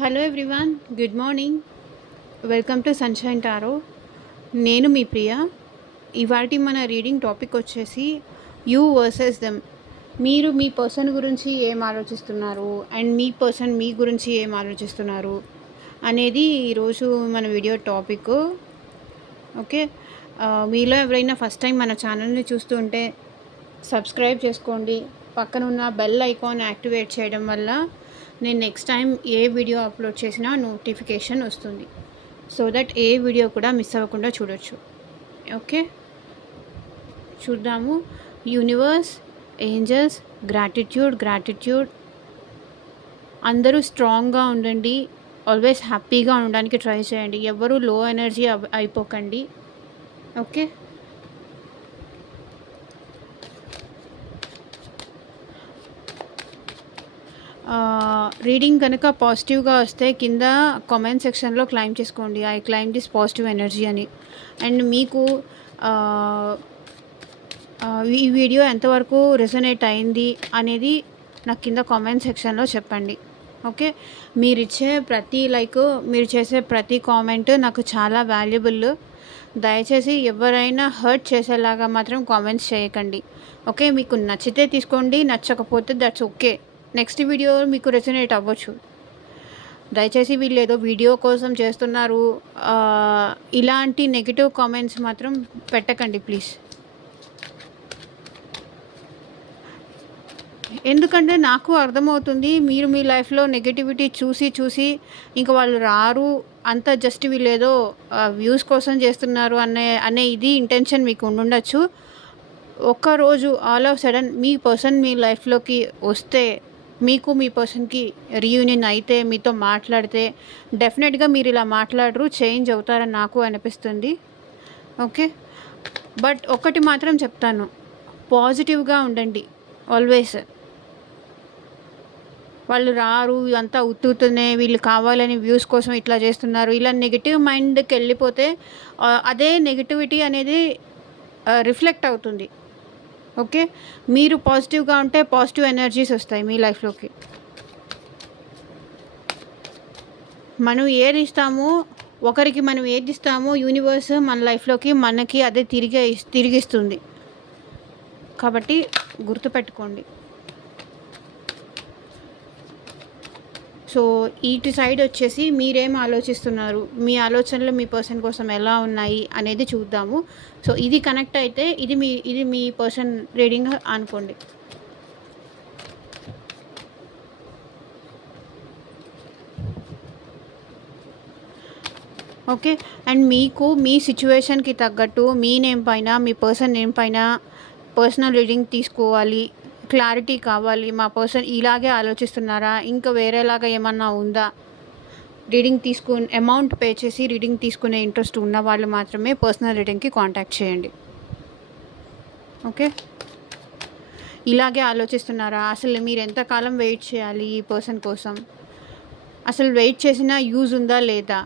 Hello everyone, good morning. Welcome to sunshine tarot. నేను మీ ప్రియ. ఇవాటి మన రీడింగ్ టాపిక్ వచ్చేసి యూ వర్సెస్ దెమ్. మీరు మీ పర్సన్ గురించి ఏం ఆలోచిస్తున్నారు అండ్ మీ పర్సన్ మీ గురించి ఏం ఆలోచిస్తున్నారు అనేది ఈరోజు మన వీడియో టాపిక్. ఓకే, మీలో ఎవరైనా ఫస్ట్ టైం మన ఛానల్ని చూస్తూ ఉంటే సబ్స్క్రైబ్ చేసుకోండి. పక్కన ఉన్న బెల్ ఐకాన్ యాక్టివేట్ చేయడం వల్ల నేను నెక్స్ట్ టైం ఏ వీడియో అప్లోడ్ చేసినా నోటిఫికేషన్ వస్తుంది. సో దట్ ఏ వీడియో కూడా మిస్ అవ్వకుండా చూడొచ్చు. ఓకే, చూద్దాము. Universe, angels, gratitude. అందరూ స్ట్రాంగ్గా ఉండండి. ఆల్వేస్ హ్యాపీగా ఉండడానికి ట్రై చేయండి. ఎవరు లో ఎనర్జీ అయిపోకండి. ఓకే, రీడింగ్ కనుక పాజిటివ్గా వస్తే కింద కామెంట్ సెక్షన్లో క్లైమ్ చేసుకోండి, I claim this positive energy అని. అండ్ మీకు ఈ వీడియో ఎంతవరకు రెసొనేట్ అయింది అనేది నాకు కింద కామెంట్ సెక్షన్లో చెప్పండి. ఓకే, మీరు ఇచ్చే ప్రతి లైక్, మీరు చేసే ప్రతి కామెంట్ నాకు చాలా వాల్యుబుల్. దయచేసి ఎవరైనా హర్ట్ చేసేలాగా మాత్రం కామెంట్స్ చేయకండి. ఓకే, మీకు నచ్చితే తీసుకోండి, నచ్చకపోతే దట్స్ ఓకే. నెక్స్ట్ వీడియో మీకు రెసొనేట్ అవ్వచ్చు. దయచేసి వీళ్ళు ఏదో వీడియో కోసం చేస్తున్నారు ఇలాంటి నెగిటివ్ కామెంట్స్ మాత్రం పెట్టకండి ప్లీజ్. ఎందుకంటే నాకు అర్థమవుతుంది, మీరు మీ లైఫ్లో నెగిటివిటీ చూసి ఇంకా వాళ్ళు రారు, అంతా జస్ట్ వీళ్ళు ఏదో వ్యూస్ కోసం చేస్తున్నారు అనే ఇది ఇంటెన్షన్ మీకు ఉండుండొచ్చు. ఒక్కరోజు ఆల్ ఆఫ్ సడన్ మీ పర్సన్ మీ లైఫ్లోకి వస్తే, మీకు మీ పర్సన్కి రీయూనియన్ అయితే, మీతో మాట్లాడితే డెఫినెట్గా మీరు ఇలా మాట్లాడరు, చేంజ్ అవుతారని నాకు అనిపిస్తుంది. ఓకే, బట్ ఒకటి మాత్రం చెప్తాను, పాజిటివ్గా ఉండండి ఆల్వేస్. వాళ్ళు రారు, ఇదంతా ఉత్తుతూనే, వీళ్ళు కావాలని వ్యూస్ కోసం ఇట్లా చేస్తున్నారు, ఇలా నెగిటివ్ మైండ్కి వెళ్ళిపోతే అదే నెగిటివిటీ అనేది రిఫ్లెక్ట్ అవుతుంది. ఓకే, మీరు పాజిటివ్గా ఉంటే పాజిటివ్ ఎనర్జీస్ వస్తాయి మీ లైఫ్లోకి. మనం ఏది ఇస్తామో, ఒకరికి మనం ఏది ఇస్తామో యూనివర్స్ మన లైఫ్లోకి మనకి అదే తిరిగిస్తుంది. కాబట్టి గుర్తుపెట్టుకోండి. సో ఇటు సైడ్ వచ్చేసి మీరేం ఆలోచిస్తున్నారు, మీ ఆలోచనలు మీ పర్సన్ కోసం ఎలా ఉన్నాయి అనేది చూద్దాము. సో ఇది కనెక్ట్ అయితే ఇది మీ పర్సన్ రీడింగ్ అనుకోండి. ఓకే, అండ్ మీకు మీ సిచ్యువేషన్కి తగ్గట్టు మీ నేమ్ పైన, మీ పర్సన్ నేమ్ పైన పర్సనల్ రీడింగ్ తీసుకోవాలి, క్లారిటీ కావాలి. మా పర్సన్ ఇలాగే ఆలోచిస్తున్నారా, ఇంకా వేరేలాగా ఏమన్నా ఉందా, రీడింగ్ అమౌంట్ పే చేసి రీడింగ్ తీసుకునే ఇంట్రెస్ట్ ఉన్న వాళ్ళు మాత్రమే పర్సనల్ రీడింగ్కి కాంటాక్ట్ చేయండి. ఓకే, ఇలాగే ఆలోచిస్తున్నారా, అసలు మీరు ఎంతకాలం వెయిట్ చేయాలి ఈ పర్సన్ కోసం, అసలు వెయిట్ చేసినా యూజ్ ఉందా లేదా,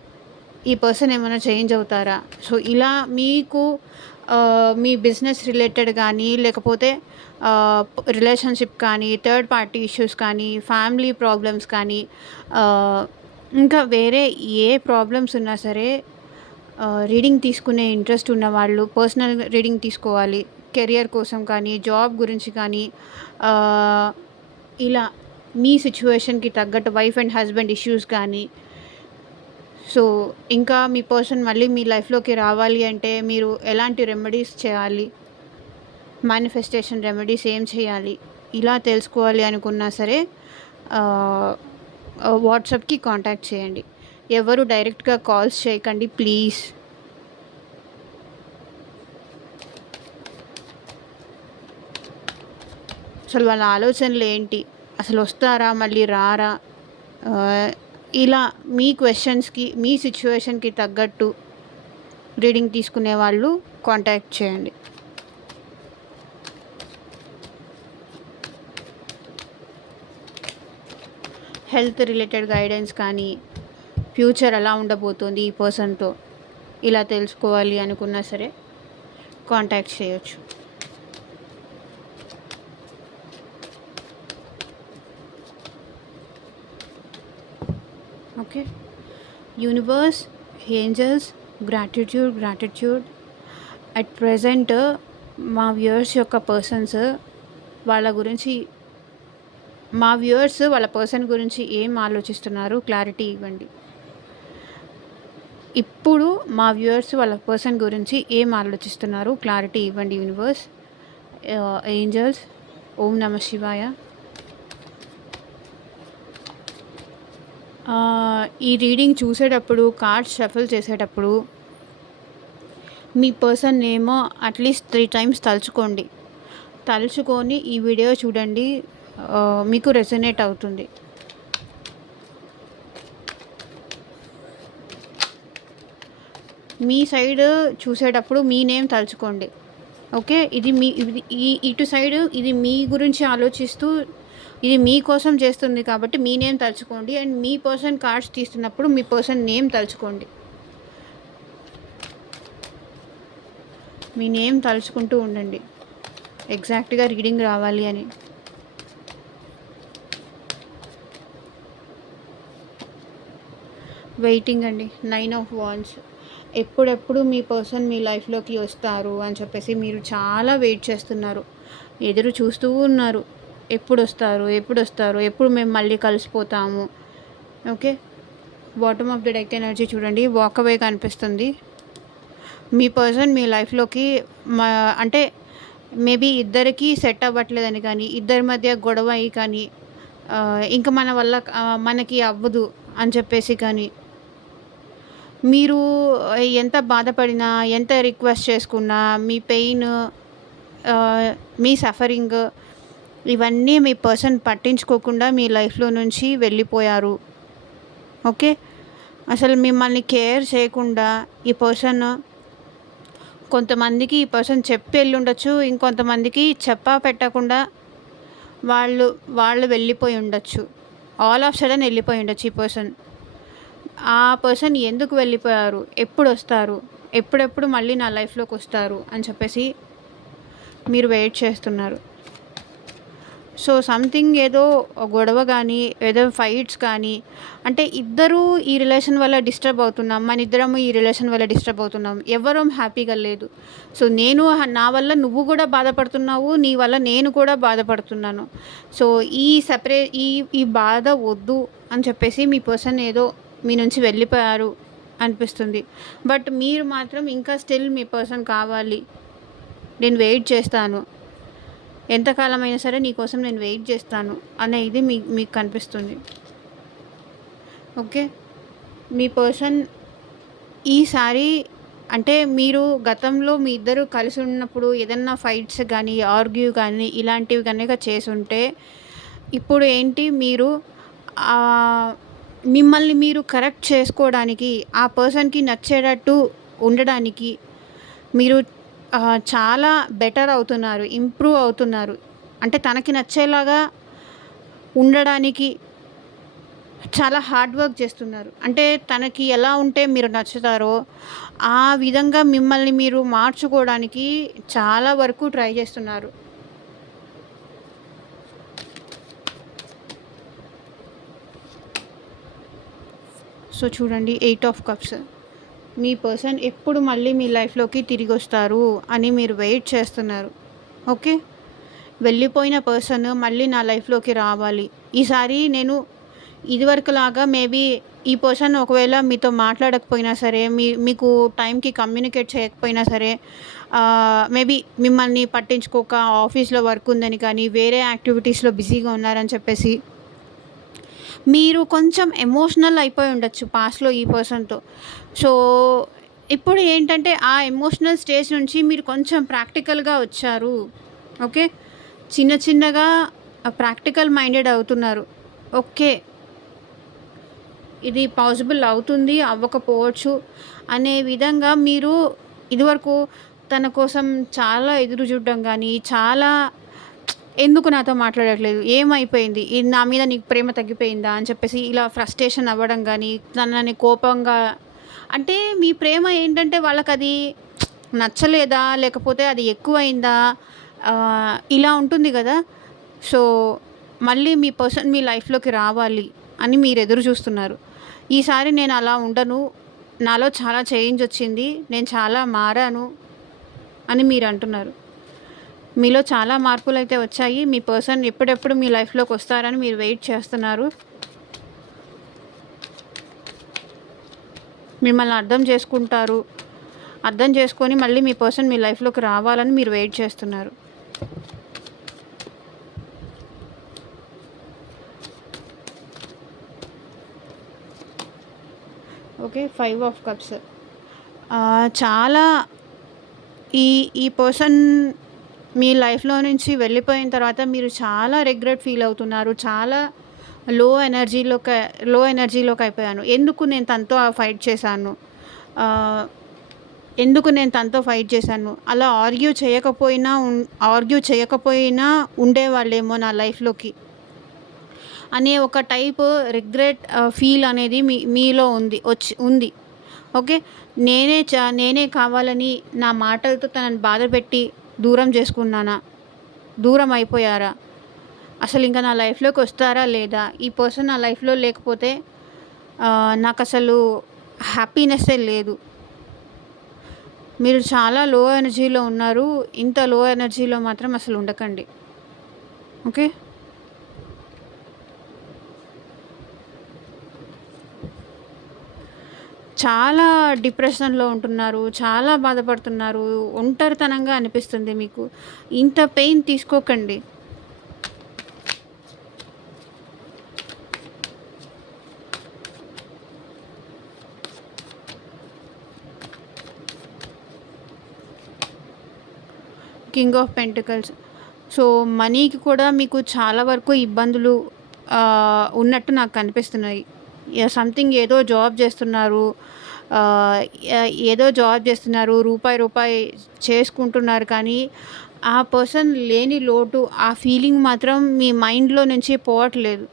ఈ పర్సన్ ఏమైనా చేంజ్ అవుతారా. సో ఇలా మీకు మీ బిజినెస్ రిలేటెడ్ కానీ, లేకపోతే రిలేషన్షిప్ కానీ, థర్డ్ పార్టీ ఇష్యూస్ కానీ, ఫ్యామిలీ ప్రాబ్లమ్స్ కానీ, ఇంకా వేరే ఏ ప్రాబ్లమ్స్ ఉన్నా సరే రీడింగ్ తీసుకునే ఇంట్రెస్ట్ ఉన్న వాళ్ళు పర్సనల్ రీడింగ్ తీసుకోవాలి. కెరియర్ కోసం కానీ, జాబ్ గురించి కానీ, ఇలా మీ సిచ్యువేషన్కి తగ్గట్టు వైఫ్ అండ్ హస్బెండ్ ఇష్యూస్ కానీ. సో ఇంకా మీ పర్సన్ మళ్ళీ మీ లైఫ్లోకి రావాలి అంటే మీరు ఎలాంటి రెమెడీస్ చేయాలి, మేనిఫెస్టేషన్ రెమెడీస్ ఏం చేయాలి, ఇలా తెలుసుకోవాలి అనుకున్నా సరే వాట్సాప్కి కాంటాక్ట్ చేయండి. ఎవరు డైరెక్ట్గా కాల్స్ చేయకండి ప్లీజ్. అసలు వాళ్ళ ఆలోచనలు ఏంటి, అసలు వస్తారా మళ్ళీ రారా, ఇలా మీ క్వశ్చన్స్కి, మీ సిచ్యువేషన్కి తగ్గట్టు రీడింగ్ తీసుకునే వాళ్ళు కాంటాక్ట్ చేయండి. హెల్త్ రిలేటెడ్ గైడెన్స్ కానీ, ఫ్యూచర్ ఎలా ఉండబోతుంది ఈ పర్సన్తో, ఇలా తెలుసుకోవాలి అనుకున్నా సరే కాంటాక్ట్ చేయొచ్చు. Okay. Universe, angels, gratitude at present మా వ్యూవర్స్ యొక్క పర్సన్స్ వాళ్ళ గురించి మా వ్యూవర్స్ వాళ్ళ పర్సన్ గురించి ఏం ఆలోచిస్తున్నారు క్లారిటీ ఇవ్వండి. ఇప్పుడు మా వ్యూవర్స్ వాళ్ళ పర్సన్ గురించి ఏం ఆలోచిస్తున్నారు క్లారిటీ ఇవ్వండి యూనివర్స్, ఏంజల్స్. ఓం నమ శివాయ. ఈ రీడింగ్ చూసేటప్పుడు కార్డ్స్ షఫల్ చేసేటప్పుడు మీ పర్సన్ నేమో అట్లీస్ట్ 3 times తలుచుకొని ఈ వీడియో చూడండి, మీకు రెసొనేట్ అవుతుంది. మీ సైడ్ చూసేటప్పుడు మీ నేమ్ తలుచుకోండి. ఓకే, ఇది మీ ఇటు సైడ్ ఇది మీ గురించి ఆలోచిస్తూ ఇది మీకోసం చేస్తుంది కాబట్టి మీ నేమ్ తలుచుకోండి. అండ్ మీ పర్సన్ కార్డ్స్ తీస్తున్నప్పుడు మీ పర్సన్ నేమ్ తలుచుకోండి. మీ నేమ్ తలుచుకుంటూ ఉండండి ఎగ్జాక్ట్గా రీడింగ్ రావాలి అని. వెయిటింగ్ అండి. 9 of Wands. ఎప్పుడెప్పుడు మీ పర్సన్ మీ లైఫ్లోకి వస్తారు అని చెప్పేసి మీరు చాలా వెయిట్ చేస్తున్నారు, ఎదురు చూస్తూ ఉన్నారు. ఎప్పుడు వస్తారు, ఎప్పుడు మేము మళ్ళీ కలిసిపోతాము. Okay, bottom of the deck energy చూడండి, వాక్ అవే కనిపిస్తుంది. మీ పర్సన్ మీ లైఫ్లోకి అంటే మేబీ ఇద్దరికి సెట్ అవ్వట్లేదని కానీ, ఇద్దరి మధ్య గొడవ అయ్యి కానీ, ఇంకా మన వల్ల మనకి అవ్వదు అని చెప్పేసి కానీ, మీరు ఎంత బాధపడినా, ఎంత రిక్వెస్ట్ చేసుకున్నా, మీ పెయిన్, మీ సఫరింగ్ ఇవన్నీ మీ పర్సన్ పట్టించుకోకుండా మీ లైఫ్లో నుంచి వెళ్ళిపోయారు. ఓకే, అసలు మిమ్మల్ని కేర్ చేయకుండా ఈ పర్సన్, కొంతమందికి ఈ పర్సన్ చెప్పి వెళ్ళి ఉండొచ్చు, ఇంకొంతమందికి చెప్పా పెట్టకుండా వాళ్ళు వెళ్ళిపోయి ఉండొచ్చు. ఆల్ ఆఫ్ సడన్ వెళ్ళిపోయి ఉండొచ్చు ఈ పర్సన్. ఆ పర్సన్ ఎందుకు వెళ్ళిపోయారు, ఎప్పుడు వస్తారు, ఎప్పుడెప్పుడు మళ్ళీ నా లైఫ్లోకి వస్తారు అని చెప్పేసి మీరు వెయిట్ చేస్తున్నారు. సో సంథింగ్ ఏదో గొడవ కానీ, ఏదో ఫైట్స్ కానీ, అంటే ఇద్దరూ ఈ రిలేషన్ వల్ల డిస్టర్బ్ అవుతున్నాం, మన ఇద్దరము ఈ రిలేషన్ వల్ల డిస్టర్బ్ అవుతున్నాం, ఎవరూ హ్యాపీగా లేదు. సో నేను నా వల్ల నువ్వు కూడా బాధపడుతున్నావు, నీ వల్ల నేను కూడా బాధపడుతున్నాను. సో ఈ బాధ వద్దు అని చెప్పేసి మీ పర్సన్ ఏదో మీ నుంచి వెళ్ళిపోయారు అనిపిస్తుంది. బట్ మీరు మాత్రం ఇంకా స్టిల్ మీ పర్సన్ కావాలి, నేను వెయిట్ చేస్తాను, ఎంతకాలమైనా సరే నీకోసం నేను వెయిట్ చేస్తాను అనే ఇది మీకు కనిపిస్తుంది. ఓకే, మీ పర్సన్ ఈసారి అంటే మీరు గతంలో మీ ఇద్దరు కలిసి ఉన్నప్పుడు ఏదన్నా ఫైట్స్ కానీ, ఆర్గ్యూ కానీ ఇలాంటివి కనుక చేసుంటే, ఇప్పుడు ఏంటి మీరు మిమ్మల్ని మీరు కరెక్ట్ చేసుకోవడానికి, ఆ పర్సన్కి నచ్చేటట్టు ఉండడానికి మీరు చాలా బెటర్ అవుతున్నారు, ఇంప్రూవ్ అవుతున్నారు. అంటే తనకి నచ్చేలాగా ఉండడానికి చాలా హార్డ్ వర్క్ చేస్తున్నారు. అంటే తనకి ఎలా ఉంటే మీరు నచ్చుతారో ఆ విధంగా మిమ్మల్ని మీరు మార్చుకోవడానికి చాలా వరకు ట్రై చేస్తున్నారు. సో చూడండి, 8 of Cups. మీ పర్సన్ ఎప్పుడు మళ్ళీ మీ లైఫ్లోకి తిరిగి వస్తారు అని మీరు వెయిట్ చేస్తున్నారు. ఓకే, వెళ్ళిపోయిన పర్సన్ మళ్ళీ నా లైఫ్లోకి రావాలి. ఈసారి నేను ఇదివరకులాగా మేబీ ఈ పర్సన్ ఒకవేళ మీతో మాట్లాడకపోయినా సరే, మీకు టైంకి కమ్యూనికేట్ చేయకపోయినా సరే, మేబీ మిమ్మల్ని పట్టించుకోక ఆఫీస్లో వర్క్ ఉందని కానీ, వేరే యాక్టివిటీస్లో బిజీగా ఉన్నారని చెప్పేసి మీరు కొంచెం ఎమోషనల్ అయిపోయి ఉండొచ్చు పాస్ట్లో ఈ పర్సన్తో. సో ఇప్పుడు ఏంటంటే ఆ ఎమోషనల్ స్టేజ్ నుంచి మీరు కొంచెం ప్రాక్టికల్గా వచ్చారు. ఓకే, చిన్నగా ప్రాక్టికల్ మైండెడ్ అవుతున్నారు. ఓకే, ఇది పాసిబుల్ అవుతుంది, అవ్వకపోవచ్చు అనే విధంగా మీరు ఇదివరకు తన కోసం చాలా ఎదురు చూడడం కానీ, చాలా ఎందుకు నాతో మాట్లాడట్లేదు, ఏమైపోయింది, నా మీద నీకు ప్రేమ తగ్గిపోయిందా అని చెప్పేసి ఇలా ఫ్రస్ట్రేషన్ అవ్వడం కానీ, తనని కోపంగా, అంటే మీ ప్రేమ ఏంటంటే వాళ్ళకి అది నచ్చలేదా, లేకపోతే అది ఎక్కువైందా, ఇలా ఉంటుంది కదా. సో మళ్ళీ మీ పర్సన్ మీ లైఫ్లోకి రావాలి అని మీరు ఎదురు చూస్తున్నారు. ఈసారి నేను అలా ఉండను. నాలో చాలా చేంజ్ వచ్చింది. నేను చాలా మారాను అని మీరు అంటున్నారు. మీలో చాలా మార్పులైతే వచ్చాయి. మీ పర్సన్ ఎప్పుడెప్పుడు మీ లైఫ్‌లోకి వస్తారని మీరు వెయిట్ చేస్తున్నారు. మిమ్మల్ని అర్థం చేసుకుంటారు. అర్థం చేసుకొని మళ్ళీ మీ పర్సన్ మీ లైఫ్‌లోకి రావాలని మీరు వెయిట్ చేస్తున్నారు. ఓకే. 5 of cups. చాలా ఈ ఈ పర్సన్ మీ లైఫ్‌లో నుంచి వెళ్ళిపోయిన తర్వాత మీరు చాలా రిగ్రెట్ ఫీల్ అవుతున్నారు. చాలా లో లో ఎనర్జీలోకి అయిపోయాను. ఎందుకు నేను తనతో ఫైట్ చేశాను? ఆహ్, ఎందుకు నేను తనతో ఫైట్ చేశాను? అలా ఆర్గ్యూ చేయకపోయినా ఉండేవాళ్ళేమో నా లైఫ్‌లోకి అనే ఒక టైప్ రిగ్రెట్ ఫీల్ అనేది మీలో ఉంది. ఓకే. నేనే కావాలని నా మాటలతో తనని బాధపెట్టి దూరం చేసుకున్నానా? దూరం అయిపోయారా? అసలు ఇంకా నా లైఫ్‌లోకి వస్తారా లేదా? ఈ పర్సన్ నా లైఫ్‌లో లేకపోతే నాకసలు హ్యాపీనెస్సే లేదు. మీరు చాలా లో ఎనర్జీలో ఉన్నారు. ఇంత లో ఎనర్జీలో మాత్రం అసలు ఉండకండి. ఓకే. చాలా డిప్రెషన్‌లో ఉంటున్నారు. చాలా బాధపడుతున్నారు. ఒంటరితనంగా అనిపిస్తుంది మీకు. ఇంత పెయిన్ తీసుకోకండి. King of pentacles. సో, మనీకి కూడా మీకు చాలా వరకు ఇబ్బందులు ఉన్నట్టు నాకు కనిపిస్తున్నాయి. సంథింగ్ ఆహ్, ఏదో జాబ్ చేస్తున్నారు. రూపాయి చేసుకుంటున్నారు. కానీ, ఆ పర్సన్ లేని లోటు, ఆ ఫీలింగ్ మాత్రం మీ మైండ్‌లో నుంచి పోవట్లేదు.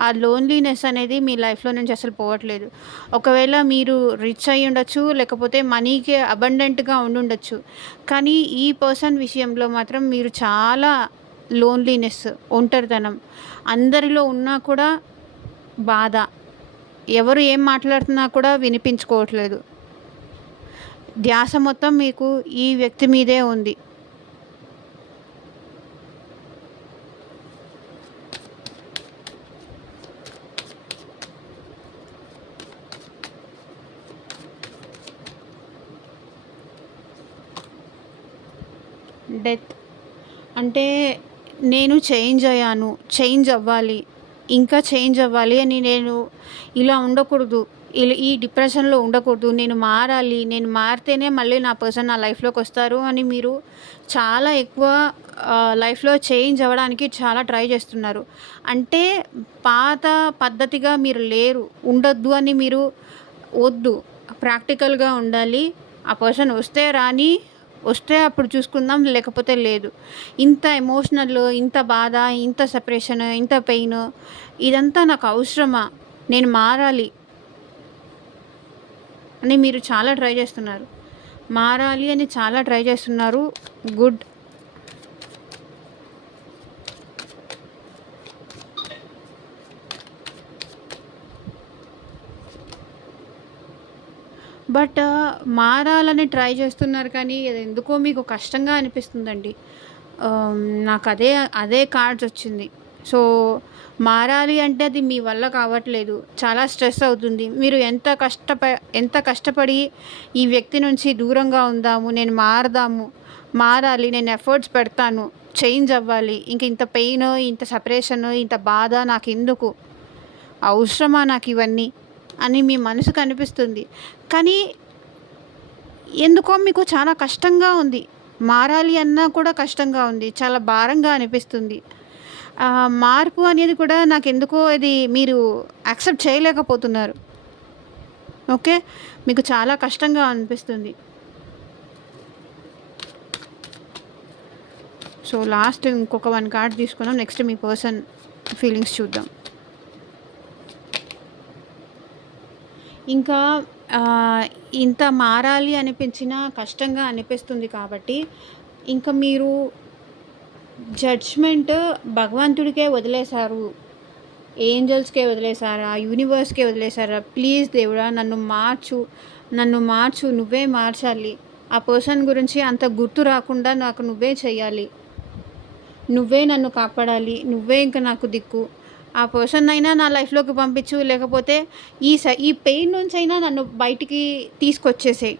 ఆ లోన్లీనెస్ అనేది మీ లైఫ్‌లో నుంచి అసలు పోవట్లేదు. ఒకవేళ మీరు రిచ్ అయ్యుండొచ్చు, లేకపోతే మనీకి అబండెంట్‌గా ఉండుండొచ్చు. కానీ ఈ పర్సన్ విషయంలో మాత్రం మీరు చాలా లోన్లీనెస్, ఒంటరితనం, అందరిలో ఉన్నా కూడా బాధ. ఎవరు ఏం మాట్లాడుతున్నా కూడా వినిపించుకోవట్లేదు. ధ్యాస మొత్తం మీకు ఈ వ్యక్తి మీదే ఉంది. డెత్ అంటే నేను చేంజ్ అయ్యాను. చేంజ్ అవ్వాలి. ఇంకా చేంజ్ అవ్వాలి అని నేను ఇలా ఉండకూడదు. ఈ డిప్రెషన్‌లో ఉండకూడదు. నేను మారాలి. నేను మారితేనే మళ్ళీ నా పర్సన్ నా లైఫ్‌లోకొస్తారు అని మీరు చాలా ఎక్కువ లైఫ్‌లో చేంజ్ అవ్వడానికి చాలా ట్రై చేస్తున్నారు. అంటే పాత పద్ధతిగా మీరు లేరు. ఉండొద్దు అని మీరు వద్దు. ప్రాక్టికల్‌గా ఉండాలి. ఆ పర్సన్ వస్తే రాని, వస్తే అప్పుడు చూసుకుందాం, లేకపోతే లేదు. ఇంత ఎమోషనల్, ఇంత బాధ, ఇంత సెపరేషన్, ఇంత పెయిన్ ఇదంతా నాకు అవసరమా? నేను మారాలి అని మీరు చాలా ట్రై చేస్తున్నారు. మారాలి అని చాలా ట్రై చేస్తున్నారు. గుడ్. బట్ మారాలని ట్రై చేస్తున్నారు కానీ అది ఎందుకో మీకు కష్టంగా అనిపిస్తుందండి. నాకదే అదే కార్డ్స్ వచ్చింది. సో, మారాలి అంటే అది మీ వల్ల కావట్లేదు. చాలా స్ట్రెస్ అవుతుంది. మీరు ఎంత కష్టపడి ఈ వ్యక్తి నుంచి దూరంగా ఉందాము, నేను మారాలి, నేను ఎఫర్ట్స్ పెడతాను, చేంజ్ అవ్వాలి. ఇంక ఇంత పెయిన్, ఇంత సెపరేషన్, ఇంత బాధ నాకెందుకు? అవసరమా నాకివన్నీ? అని మీ మనసుకు అనిపిస్తుంది. కానీ ఎందుకో మీకు చాలా కష్టంగా ఉంది. మారాలి అన్నా కూడా కష్టంగా ఉంది. చాలా భారంగా అనిపిస్తుంది. మార్పు అనేది కూడా నాకెందుకో ఇది మీరు యాక్సెప్ట్ చేయలేకపోతున్నారు. ఓకే. మీకు చాలా కష్టంగా అనిపిస్తుంది. సో, లాస్ట్ ఇంకొక 1 కార్డ్ తీసుకుందాం. నెక్స్ట్ మీ పర్సన్ ఫీలింగ్స్ చూద్దాం. ఇంకా ఇంత మారాలి అనిపించినా కష్టంగా అనిపిస్తుంది కాబట్టి, ఇంక మీరు జడ్జ్‌మెంట్ భగవంతుడికే వదిలేశారు. ఏంజెల్స్‌కే వదిలేసారా? యూనివర్స్‌కే వదిలేసారా? ప్లీజ్ దేవుడా నన్ను మార్చు. నువ్వే మార్చాలి. ఆ పర్సన్ గురించి అంత గుర్తు రాకుండా నాకు నువ్వే చెయ్యాలి. నువ్వే నన్ను కాపాడాలి. నువ్వే ఇంక నాకు దిక్కు. ఆ పర్సన్నయినా నా లైఫ్‌లోకి పంపించు. లేకపోతే ఈ పెయిన్ నుంచైనా నన్ను బయటికి తీసుకొచ్చేసేయి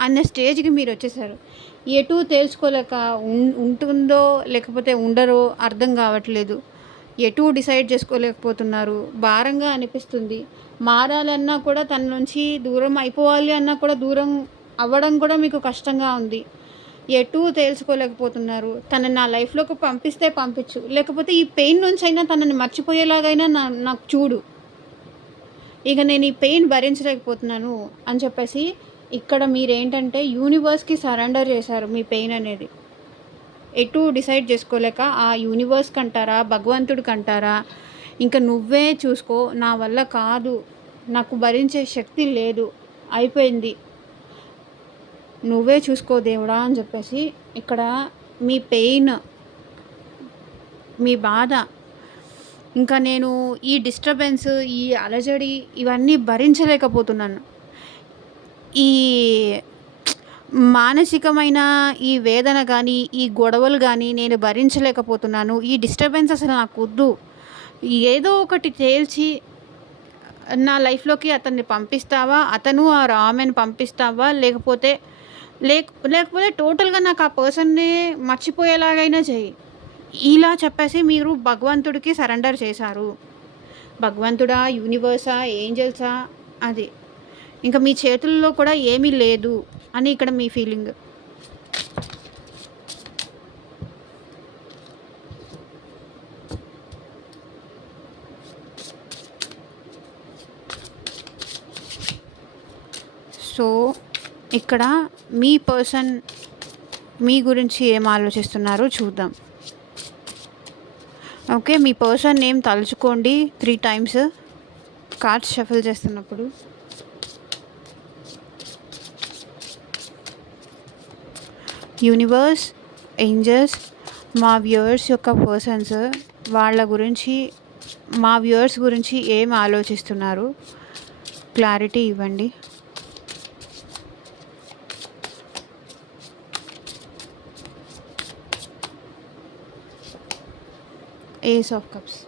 అన్న స్టేజ్‌కి మీరొచ్చేసారు. ఎటూ తేల్చుకోలేక ఉంటుందో లేకపోతే ఉండరో అర్థం కావట్లేదు. ఎటూ డిసైడ్ చేసుకోలేకపోతున్నారు. భారంగా అనిపిస్తుంది. మారాలన్నా కూడా తన నుంచి దూరం అయిపోవాలి అన్నా కూడా దూరం అవ్వడం కూడా మీకు కష్టంగా ఉంది. ఎటూ తేల్చుకోలేకపోతున్నారు. తనని నా లైఫ్‌లోకి పంపిస్తే పంపించు. లేకపోతే ఈ పెయిన్ నుంచైనా తనని మర్చిపోయేలాగైనా నాకు చూడు. ఇక నేను ఈ పెయిన్ భరించలేకపోతున్నాను అని చెప్పేసి ఇక్కడ మీరేంటంటే యూనివర్స్‌కి సరెండర్ చేశారు మీ పెయిన్ అనేది. ఎటూ డిసైడ్ చేసుకోలేక ఆ యూనివర్స్‌కంటారా? భగవంతుడికంటారా? ఇంక నువ్వే చూసుకో. నా వల్ల కాదు. నాకు భరించే శక్తి లేదు. అయిపోయింది. నువ్వే చూసుకో దేవుడా అని చెప్పేసి ఇక్కడ మీ పెయిన్, మీ బాధ, ఇంకా నేను ఈ డిస్టర్బెన్స్, ఈ అలజడి ఇవన్నీ భరించలేకపోతున్నాను. ఈ మానసికమైన ఈ వేదన గానీ, ఈ గొడవలు గానీ నేను భరించలేకపోతున్నాను. ఈ డిస్టర్బెన్స్ అసలు నాకొద్దు. ఏదో ఒకటి తేల్చి నా లైఫ్‌లోకి అతన్ని పంపిస్తావా? అతను ఆర్ ఆమెని పంపిస్తావా? లేకపోతే టోటల్‌గా నాకు ఆ పర్సన్‌నే మర్చిపోయేలాగైనా చెయ్యి. ఇలా చెప్పేసి మీరు భగవంతుడికి సరెండర్ చేశారు. భగవంతుడా? యూనివర్సా? ఏంజెల్సా? అది. ఇంక మీ చేతుల్లో కూడా ఏమీ లేదు అని ఇక్కడ మీ ఫీలింగ్. సో, ఇక్కడ మీ పర్సన్ మీ గురించి ఏం ఆలోచిస్తున్నారో చూద్దాం. ఓకే. మీ పర్సన్ నేమ్ తలుచుకోండి 3 టైమ్స్ కార్డ్స్ షఫుల్ చేస్తున్నప్పుడు. యూనివర్స్, ఏంజెల్స్, మా వ్యూవర్స్ యొక్క పర్సన్స్ వాళ్ళ గురించి, మా వ్యూవర్స్ గురించి ఏం ఆలోచిస్తున్నారు క్లారిటీ ఇవ్వండి. Ace of cups.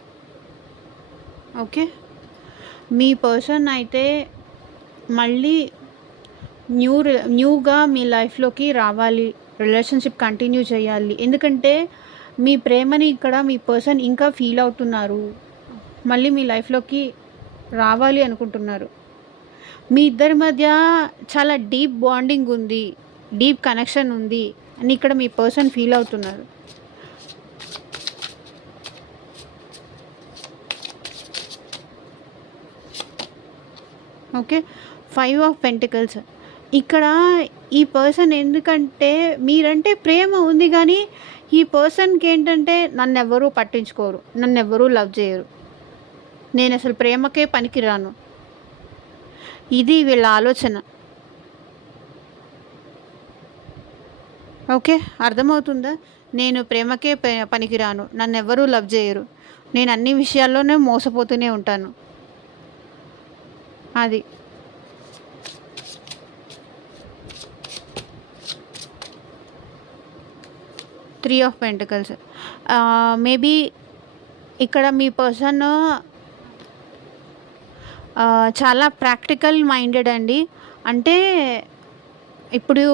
ఓకే. మీ పర్సన్ అయితే మళ్ళీ న్యూగా మీ లైఫ్‌లోకి రావాలి. రిలేషన్‌షిప్ కంటిన్యూ చేయాలి. ఎందుకంటే మీ ప్రేమని ఇక్కడ మీ పర్సన్ ఇంకా ఫీల్ అవుతున్నారు. మళ్ళీ మీ లైఫ్‌లోకి రావాలి అనుకుంటున్నారు. మీ ఇద్దరి మధ్య చాలా డీప్ బాండింగ్ ఉంది. డీప్ కనెక్షన్ ఉంది అని ఇక్కడ మీ పర్సన్ ఫీల్ అవుతున్నారు. ఓకే. 5 of pentacles. ఇక్కడ ఈ పర్సన్ ఎందుకంటే మీరంటే ప్రేమ ఉంది కానీ ఈ పర్సన్‌కి ఏంటంటే నన్నెవ్వరూ పట్టించుకోరు. నన్నెవ్వరూ లవ్ చేయరు. నేనసలు ప్రేమకే పనికిరాను. ఇది వీళ్ళ ఆలోచన. ఓకే. అర్థమవుతుందా? నేను ప్రేమకే పనికిరాను. నన్నెవ్వరూ లవ్ చేయరు. నేను అన్ని విషయాల్లోనే మోసపోతూనే ఉంటాను. అది. Three of pentacles. మేబీ ఇక్కడ మీ పర్సన్ చాలా ప్రాక్టికల్ మైండెడ్ అండి. అంటే ఇప్పుడు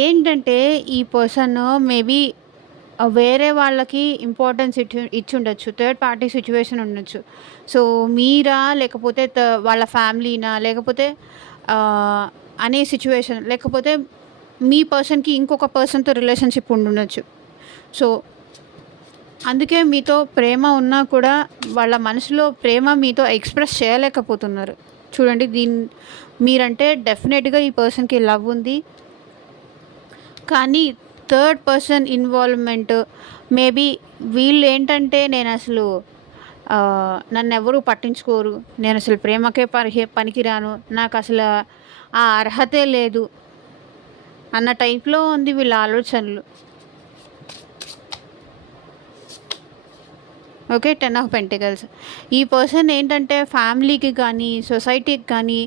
ఏంటంటే ఈ పర్సన్ మేబీ వేరే వాళ్ళకి ఇంపార్టెన్స్ ఇచ్చుండొచ్చు. థర్డ్ పార్టీ సిట్యుయేషన్ ఉండొచ్చు. సో, మీరా లేకపోతే వాళ్ళ ఫ్యామిలీనా లేకపోతే అనే సిట్యుయేషన్ లేకపోతే మీ పర్సన్‌కి ఇంకొక పర్సన్‌తో రిలేషన్‌షిప్ ఉండుండొచ్చు. సో, అందుకే మీతో ప్రేమ ఉన్నా కూడా వాళ్ళ మనసులో ప్రేమ మీతో ఎక్స్‌ప్రెస్ చేయలేకపోతున్నారు. చూడండి మీరంటే డెఫినెట్‌గా ఈ పర్సన్‌కి లవ్ ఉంది. కానీ థర్డ్ పర్సన్ ఇన్వాల్వ్‌మెంట్ మేబీ వీళ్ళేంటంటే నేనసలు నన్నెవరూ పట్టించుకోరు. నేనసలు ప్రేమకే పనికిరాను. నాకసల ఆ అర్హతే లేదు అన్న టైప్‌లో ఉంది వీళ్ళ ఆలోచనలు. ఓకే. 10 of pentacles. ఈ పర్సన్ ఏంటంటే ఫ్యామిలీకి కానీ, సొసైటీకి కానీ,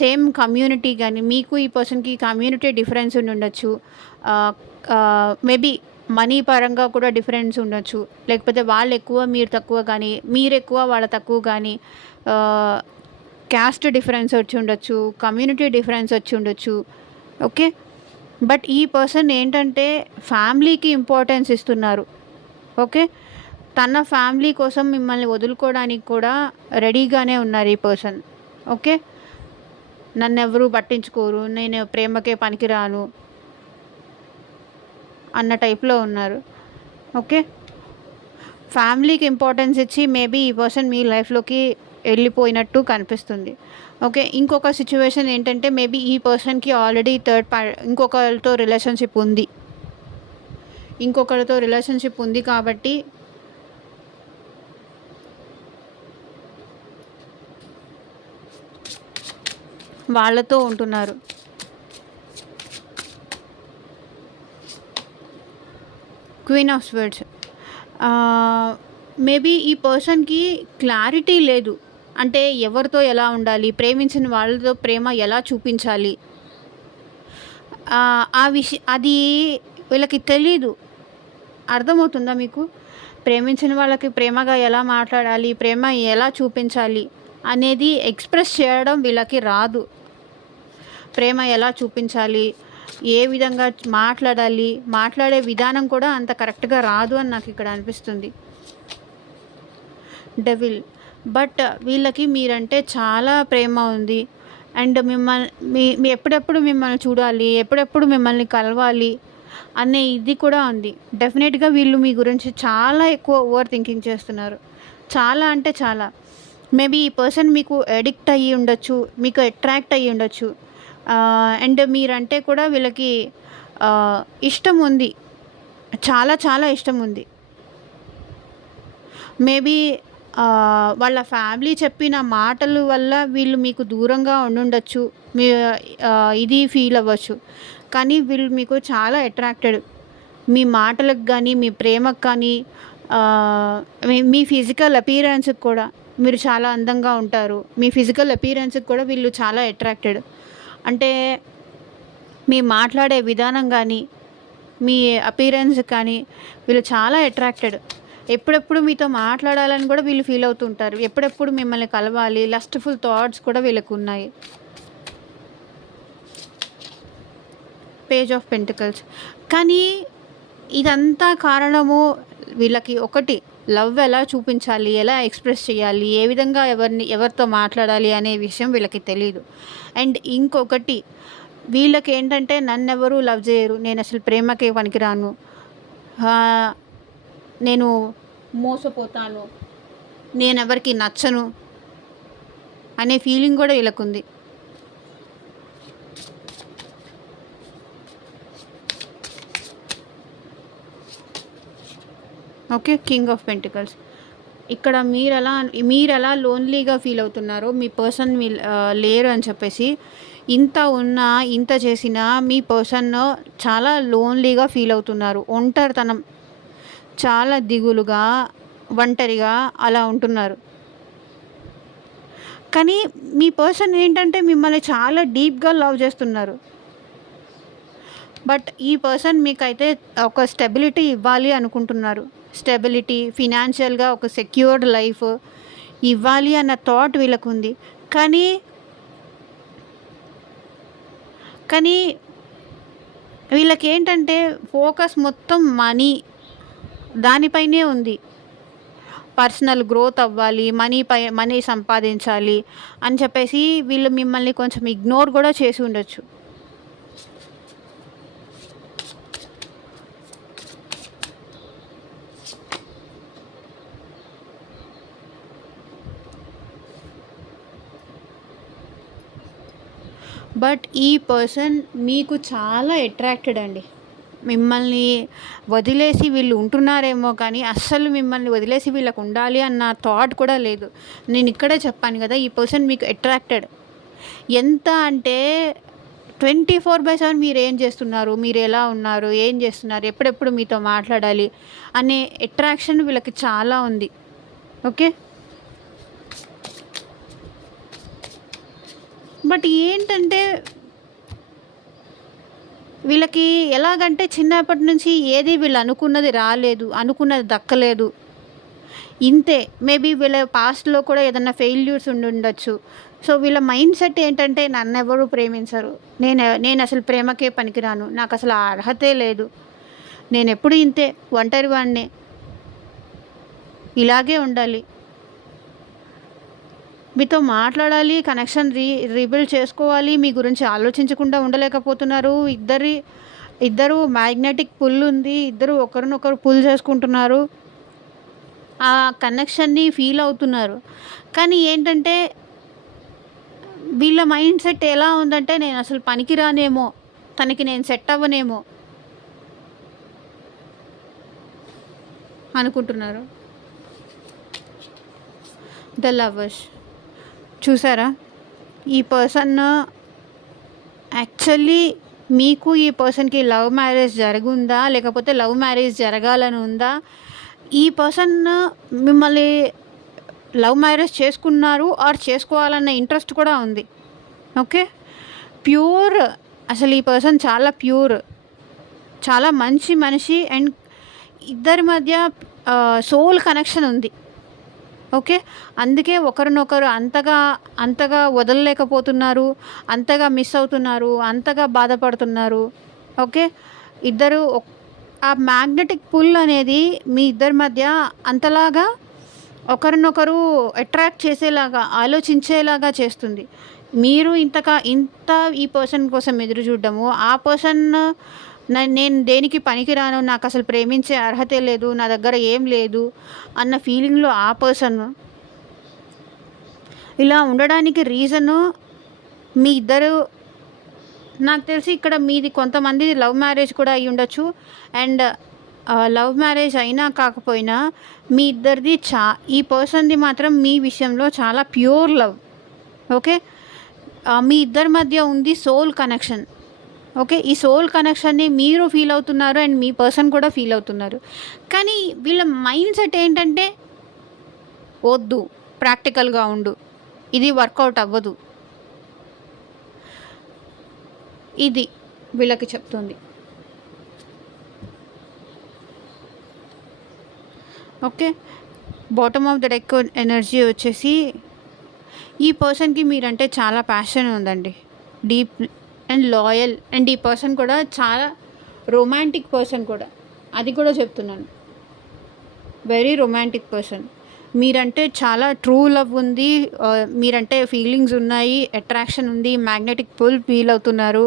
సేమ్ కమ్యూనిటీ గానీ, మీకు ఈ పర్సన్‌కి కమ్యూనిటీ డిఫరెన్స్ ఉండుండొచ్చు. ఆహ్, మేబీ మనీ పరంగా కూడా డిఫరెన్స్ ఉండొచ్చు. లేకపోతే వాళ్ళెక్కువ, మీరు తక్కువ గానీ, మీరెక్కువ, వాళ్ళ తక్కువ గానీ, ఆహ్, క్యాస్ట్ డిఫరెన్స్ వచ్చుండొచ్చు. కమ్యూనిటీ డిఫరెన్స్ వచ్చుండొచ్చు. ఓకే. బట్ ఈ పర్సన్ ఏంటంటే ఫ్యామిలీకి ఇంపార్టెన్స్ ఇస్తున్నారు. ఓకే. తన ఫ్యామిలీ కోసం మిమ్మల్ని వదులుకోవడానికి కూడా రెడీగానే ఉన్నారు ఈ పర్సన్. ఓకే. నన్నెవరు పట్టించుకోరు, నేను ప్రేమకే పనికిరాను అన్న టైప్‌లో ఉన్నారు. ఓకే. ఫ్యామిలీకి ఇంపార్టెన్స్ ఇచ్చి మేబీ ఈ పర్సన్ మీ లైఫ్‌లోకి వెళ్ళిపోయినట్టు కనిపిస్తుంది. ఓకే. ఇంకొక సిట్యుయేషన్ ఏంటంటే మేబీ ఈ పర్సన్‌కి ఆల్రెడీ ఇంకొకరితో రిలేషన్‌షిప్ ఉంది. ఇంకొకరితో రిలేషన్‌షిప్ ఉంది కాబట్టి వాళ్ళతో ఉంటున్నారు. Queen of swords. మేబీ ఈ పర్సన్‌కి క్లారిటీ లేదు. అంటే ఎవరితో ఎలా ఉండాలి? ప్రేమించిన వాళ్ళతో ప్రేమ ఎలా చూపించాలి? అది వీళ్ళకి తెలీదు. అర్థమవుతుందా మీకు? ప్రేమించిన వాళ్ళకి ప్రేమగా ఎలా మాట్లాడాలి? ప్రేమ ఎలా చూపించాలి? అనేది ఎక్స్‌ప్రెస్ చేయడం వీళ్ళకి రాదు. ప్రేమ ఎలా చూపించాలి? ఏ విధంగా మాట్లాడాలి? మాట్లాడే విధానం కూడా అంత కరెక్ట్‌గా రాదు అని నాకిక్కడ అనిపిస్తుంది. డెవిల్. బట్ వీళ్ళకి మీరంటే చాలా ప్రేమ ఉంది. అండ్ మీ ఎప్పుడెప్పుడు మిమ్మల్ని చూడాలి, ఎప్పుడెప్పుడు మిమ్మల్ని కలవాలి అనే ఇది కూడా ఉంది. డెఫినెట్‌గా వీళ్ళు మీ గురించి చాలా ఎక్కువ ఓవర్ థింకింగ్ చేస్తున్నారు. చాలా అంటే చాలా. మేబీ ఈ పర్సన్ మీకు అడిక్ట్ అయ్యి ఉండొచ్చు. మీకు అట్రాక్ట్ అయ్యి ఉండొచ్చు. అండ్ మీరంటే కూడా వీళ్ళకి ఇష్టం ఉంది. చాలా చాలా ఇష్టం ఉంది. మేబీ వాళ్ళ ఫ్యామిలీ చెప్పిన మాటల వల్ల వీళ్ళు మీకు దూరంగా ఉండుండొచ్చు. మీ ఇది ఫీల్ అవ్వచ్చు. కానీ వీళ్ళు మీకు చాలా అట్రాక్టెడ్. మీ మాటలకు గానీ, మీ ప్రేమకు కానీ, మీ ఫిజికల్ అపియరెన్స్‌కి కూడా మీరు చాలా అందంగా ఉంటారు. మీ ఫిజికల్ అపియరెన్స్‌కి కూడా వీళ్ళు చాలా అట్రాక్టెడ్. అంటే మీ మాట్లాడే విధానం గానీ, మీ అపియరెన్స్ కానీ వీళ్ళు చాలా అట్రాక్టెడ్. ఎప్పుడెప్పుడు మీతో మాట్లాడాలని కూడా వీళ్ళు ఫీల్ అవుతుంటారు. ఎప్పుడెప్పుడు మిమ్మల్ని కలవాలి, లస్ట్‌ఫుల్ థాట్స్ కూడా వీళ్ళకున్నాయి. Page of pentacles. కానీ ఇదంతా కారణము వీళ్ళకి ఒకటి లవ్ ఎలా చూపించాలి, ఎలా ఎక్స్‌ప్రెస్ చేయాలి, ఏ విధంగా ఎవరితో మాట్లాడాలి అనే విషయం వీళ్ళకి తెలీదు. అండ్ ఇంకొకటి వీళ్ళకేంటంటే నన్నెవరు లవ్ చేయరు, నేనసలు ప్రేమకే పనికిరాను, నేను మోసపోతాను, నేనెవరికీ నచ్చను అనే ఫీలింగ్ కూడా వీళ్ళకుంది. ఓకే. King of pentacles. ఇక్కడ మీరెలా లోన్లీగా ఫీల్ అవుతున్నారో మీ పర్సన్ లేరు అని చెప్పేసి, ఇంత ఉన్నా, ఇంత చేసినా మీ పర్సన్ చాలా లోన్లీగా ఫీల్ అవుతున్నారు. ఒంటరితనం, చాలా దిగులుగా, ఒంటరిగా అలా ఉంటున్నారు. కానీ మీ పర్సన్ ఏంటంటే మిమ్మల్ని చాలా డీప్‌గా లవ్ చేస్తున్నారు. బట్ ఈ పర్సన్ మీకైతే ఒక స్టెబిలిటీ ఇవ్వాలి అనుకుంటున్నారు. స్టెబిలిటీ, ఫినాన్షియల్‌గా ఒక సెక్యూర్డ్ లైఫ్ ఇవ్వాలి అన్న థాట్ వీళ్ళకుంది. కానీ కానీ వీళ్ళకేంటంటే ఫోకస్ మొత్తం దానిపైనే ఉంది. పర్సనల్ గ్రోత్ అవ్వాలి, మనీ సంపాదించాలి అని చెప్పేసి వీళ్ళు మిమ్మల్ని కొంచెం ఇగ్నోర్ కూడా చేసి ఉండొచ్చు. బట్ ఈ పర్సన్ మీకు చాలా అట్రాక్టెడ్ అండి. మిమ్మల్ని వదిలేసి వీళ్ళు ఉంటున్నారేమో కానీ అస్సలు మిమ్మల్ని వదిలేసి వీళ్ళకు ఉండాలి అన్న థాట్ కూడా లేదు. నేను ఇక్కడే చెప్పాను కదా, ఈ పర్సన్ మీకు అట్రాక్టెడ్. ఎంత అంటే 24/7 మీరేం చేస్తున్నారు, మీరు ఎలా ఉన్నారు, ఏం చేస్తున్నారు, ఎప్పుడెప్పుడు మీతో మాట్లాడాలి అనే అట్రాక్షన్ వీళ్ళకి చాలా ఉంది. ఓకే. బట్ ఏంటంటే వీళ్ళకి ఎలాగంటే చిన్నప్పటి నుంచి ఏది వీళ్ళు అనుకున్నది రాలేదు, అనుకున్నది దక్కలేదు. ఇంతే. మేబీ వీళ్ళ పాస్ట్‌లో కూడా ఏదన్నా ఫెయిల్యూర్స్ ఉండుండొచ్చు. సో, వీళ్ళ మైండ్ సెట్ ఏంటంటే నన్నెవరు ప్రేమించరు. నేనసలు ప్రేమకే పనికిరాను. నాకసలు ఆ అర్హతే లేదు. నేనెప్పుడు ఇంతే ఒంటరివాడినే. ఇలాగే ఉండాలి. మీతో మాట్లాడాలి, కనెక్షన్ రీబిల్డ్ చేసుకోవాలి. మీ గురించి ఆలోచించకుండా ఉండలేకపోతున్నారు. ఇద్దరు మ్యాగ్నెటిక్ పుల్ ఉంది. ఇద్దరు ఒకరినొకరు పుల్ చేసుకుంటున్నారు. ఆ కనెక్షన్‌ని ఫీల్ అవుతున్నారు. కానీ ఏంటంటే వీళ్ళ మైండ్ సెట్ ఎలా ఉందంటే నేనసలు పనికిరానేమో, తనకి నేను సెట్ అవ్వనేమో అనుకుంటున్నారు. ద లవర్స్ చూసారా? ఈ పర్సన్ యాక్చువల్లీ మీకు ఈ పర్సన్‌కి లవ్ మ్యారేజ్ జరుగుందా? లేకపోతే లవ్ మ్యారేజ్ జరగాలని ఉందా? ఈ పర్సన్ మిమ్మల్ని లవ్ మ్యారేజ్ చేసుకున్నారు ఆర్ చేసుకోవాలన్న ఇంట్రెస్ట్ కూడా ఉంది. ఓకే. ప్యూర్. అసలు ఈ పర్సన్ చాలా ప్యూర్, చాలా మంచి మనిషి. అండ్ ఇద్దరి మధ్య సోల్ కనెక్షన్ ఉంది. ఓకే. అందుకే ఒకరినొకరు అంతగా వదలలేకపోతున్నారు, అంతగా మిస్ అవుతున్నారు, అంతగా బాధపడుతున్నారు. ఓకే. ఇద్దరు ఆ మ్యాగ్నెటిక్ పుల్ అనేది మీ ఇద్దరి మధ్య అంతలాగా ఒకరినొకరు అట్రాక్ట్ చేసేలాగా, ఆలోచించేలాగా చేస్తుంది. మీరు ఇంత ఈ పర్సన్ కోసం ఎదురు చూడడము, ఆ పర్సన్ నేను దేనికి పనికిరాను, నాకసలు ప్రేమించే అర్హతే లేదు, నా దగ్గర ఏం లేదు అన్న ఫీలింగ్‌లో ఆ పర్సన్ ఇలా ఉండడానికి రీజను మీ ఇద్దరు. నాకు తెలిసి ఇక్కడ మీది కొంతమందిది లవ్ మ్యారేజ్ కూడా అయ్యుండొచ్చు. అండ్ లవ్ మ్యారేజ్ అయినా కాకపోయినా మీ ఇద్దరిది ఈ పర్సన్‌ది మాత్రం మీ విషయంలో చాలా ప్యూర్ లవ్. ఓకే. మీ ఇద్దరి మధ్య ఉంది సోల్ కనెక్షన్. ఓకే. ఈ సోల్ కనెక్షన్‌ని మీరు ఫీల్ అవుతున్నారు అండ్ మీ పర్సన్ కూడా ఫీల్ అవుతున్నారు. కానీ వీళ్ళ మైండ్ సెట్ ఏంటంటే వద్దు, ప్రాక్టికల్‌గా ఉండు, ఇది వర్కౌట్ అవ్వదు. ఇది వీళ్ళకి చెప్తుంది. Okay. Bottom of the deck energy వచ్చేసి ఈ పర్సన్‌కి మీరంటే చాలా ప్యాషన్ ఉందండి. Deep and loyal. అండ్ ఈ పర్సన్ కూడా చాలా రొమాంటిక్ పర్సన్ కూడా. అది కూడా చెప్తున్నాను. Very romantic person. మీరంటే చాలా ట్రూ లవ్ ఉంది. మీరంటే ఫీలింగ్స్ ఉన్నాయి, అట్రాక్షన్ ఉంది, మ్యాగ్నెటిక్ పుల్ ఫీల్ అవుతున్నారు.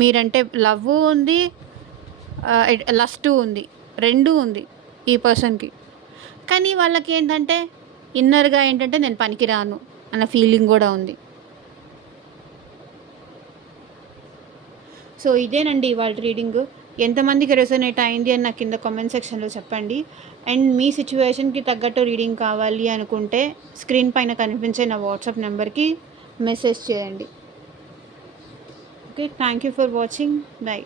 మీరంటే లవ్ ఉంది, లస్ట్ ఉంది, 2 ఉంది ఈ పర్సన్‌కి. కానీ వాళ్ళకి ఏంటంటే ఇన్నర్‌గా ఏంటంటే నేను పనికిరాను అన్న ఫీలింగ్ కూడా ఉంది. సో ఇదేనండి ఇవాళ రీడింగు. ఎంతమందికి రెసొనేట్ అయింది అని నాకు కింద కామెంట్ సెక్షన్‌లో చెప్పండి. అండ్ మీ సిచ్యువేషన్‌కి తగ్గట్టు రీడింగ్ కావాలి అనుకుంటే స్క్రీన్ పైన కనిపించే నా వాట్సాప్ నెంబర్‌కి మెసేజ్ చేయండి. Okay. Thank you for watching. By.